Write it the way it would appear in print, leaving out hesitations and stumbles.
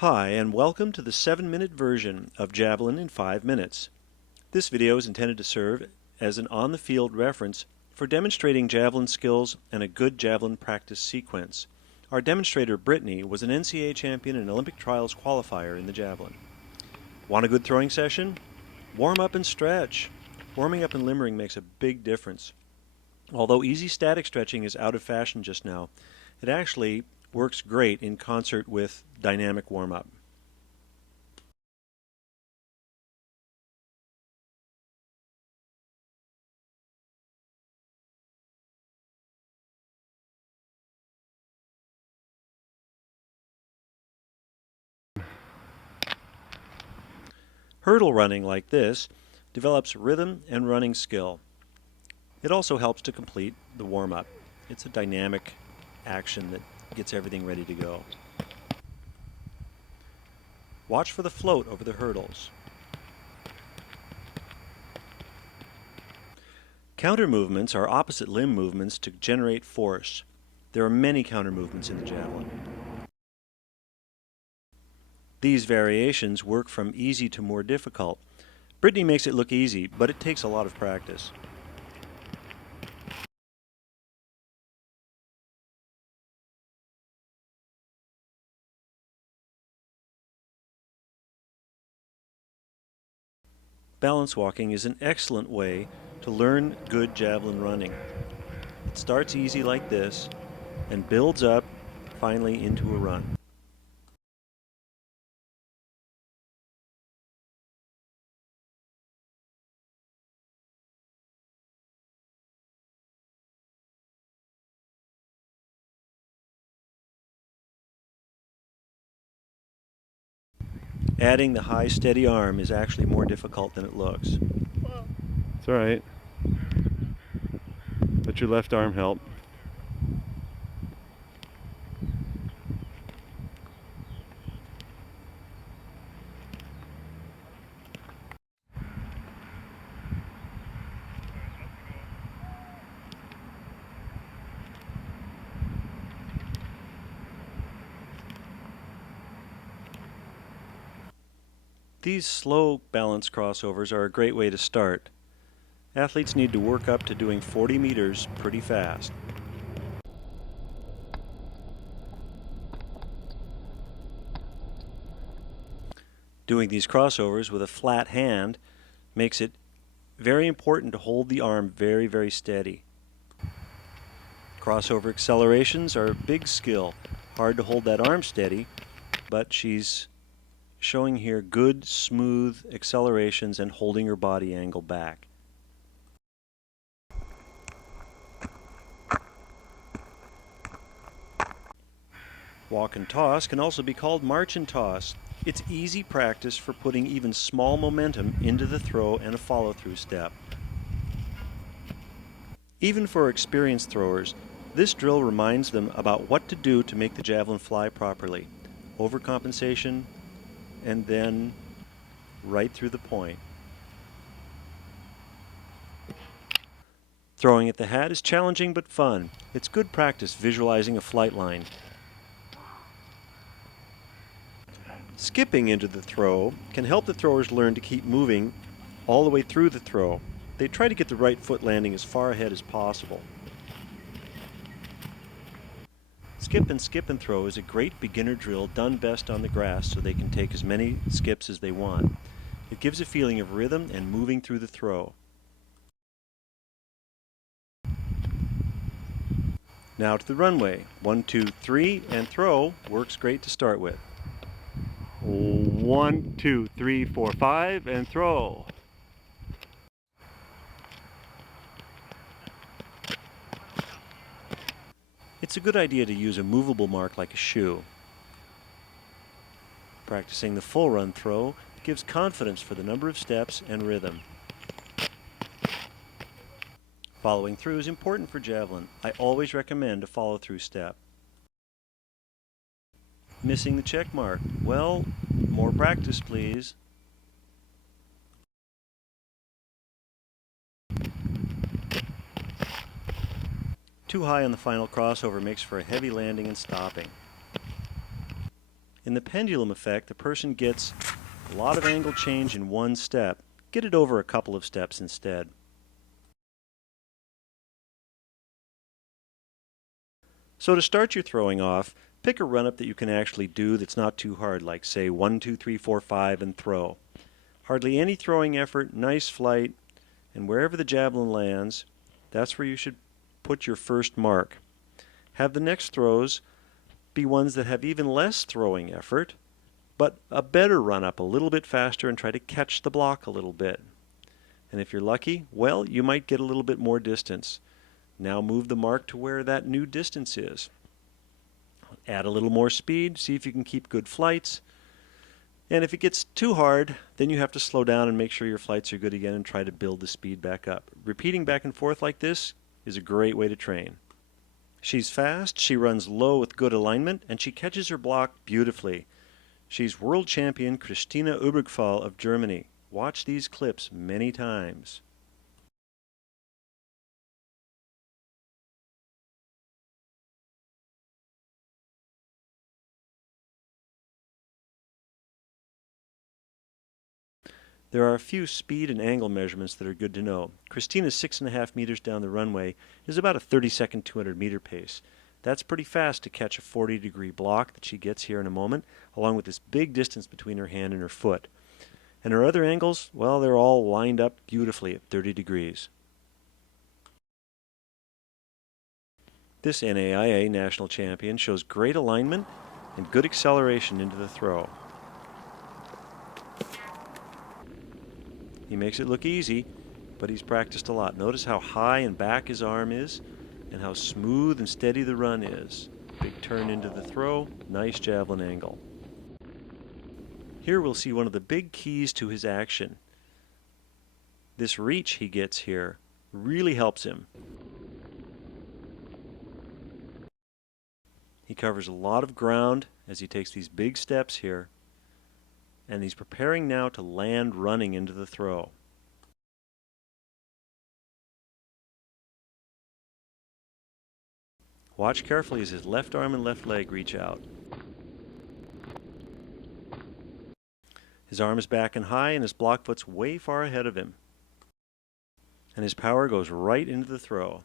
Hi, and welcome to the 7-minute version of Javelin in 5 minutes. This video is intended to serve as an on-the-field reference for demonstrating javelin skills and a good javelin practice sequence. Our demonstrator, Brittany, was an NCAA champion and Olympic trials qualifier in the javelin. Want a good throwing session? Warm up and stretch. Warming up and limbering makes a big difference. Although easy static stretching is out of fashion just now, it actually works great in concert with dynamic warm-up. Hurdle running like this develops rhythm and running skill. It also helps to complete the warm-up. It's a dynamic action that gets everything ready to go. Watch for the float over the hurdles. Counter movements are opposite limb movements to generate force. There are many counter movements in the javelin. These variations work from easy to more difficult. Brittany makes it look easy, but it takes a lot of practice. Balance walking is an excellent way to learn good javelin running. It starts easy like this and builds up finally into a run. Adding the high steady arm is actually more difficult than it looks. It's alright. Let your left arm help. These slow balance crossovers are a great way to start. Athletes need to work up to doing 40 meters pretty fast. Doing these crossovers with a flat hand makes it very important to hold the arm very, very steady. Crossover accelerations are a big skill. Hard to hold that arm steady, but she's showing here good, smooth accelerations and holding her body angle back. Walk and toss can also be called march and toss. It's easy practice for putting even small momentum into the throw and a follow-through step. Even for experienced throwers, this drill reminds them about what to do to make the javelin fly properly. Overcompensation, and then right through the point. Throwing at the hat is challenging but fun. It's good practice visualizing a flight line. Skipping into the throw can help the throwers learn to keep moving all the way through the throw. They try to get the right foot landing as far ahead as possible. Skip and throw is a great beginner drill done best on the grass so they can take as many skips as they want. It gives a feeling of rhythm and moving through the throw. Now to the runway. 1, 2, 3, and throw works great to start with. 1, 2, 3, 4, 5, and throw. It's a good idea to use a movable mark like a shoe. Practicing the full run throw gives confidence for the number of steps and rhythm. Following through is important for javelin. I always recommend a follow-through step. Missing the check mark. Well, more practice, please. Too high on the final crossover makes for a heavy landing and stopping. In the pendulum effect, the person gets a lot of angle change in one step. Get it over a couple of steps instead. So to start your throwing off, pick a run-up that you can actually do that's not too hard, like say 1, 2, 3, 4, 5 and throw. Hardly any throwing effort, nice flight, and wherever the javelin lands, that's where you should put your first mark. Have the next throws be ones that have even less throwing effort, but a better run-up, a little bit faster, and try to catch the block a little bit. And if you're lucky, well, you might get a little bit more distance. Now move the mark to where that new distance is. Add a little more speed, see if you can keep good flights. And if it gets too hard, then you have to slow down and make sure your flights are good again and try to build the speed back up. Repeating back and forth like this is a great way to train. She's fast, she runs low with good alignment, and she catches her block beautifully. She's world champion Christina Ubergfall of Germany. Watch these clips many times. There are a few speed and angle measurements that are good to know. Christina's 6.5 meters down the runway is about a 30-second 200-meter pace. That's pretty fast to catch a 40-degree block that she gets here in a moment, along with this big distance between her hand and her foot. And her other angles, well, they're all lined up beautifully at 30 degrees. This NAIA national champion shows great alignment and good acceleration into the throw. He makes it look easy, but he's practiced a lot. Notice how high and back his arm is and how smooth and steady the run is. Big turn into the throw, nice javelin angle. Here we'll see one of the big keys to his action. This reach he gets here really helps him. He covers a lot of ground as he takes these big steps here, and he's preparing now to land running into the throw. Watch carefully as his left arm and left leg reach out. His arm is back and high, and his block foot's way far ahead of him. And his power goes right into the throw.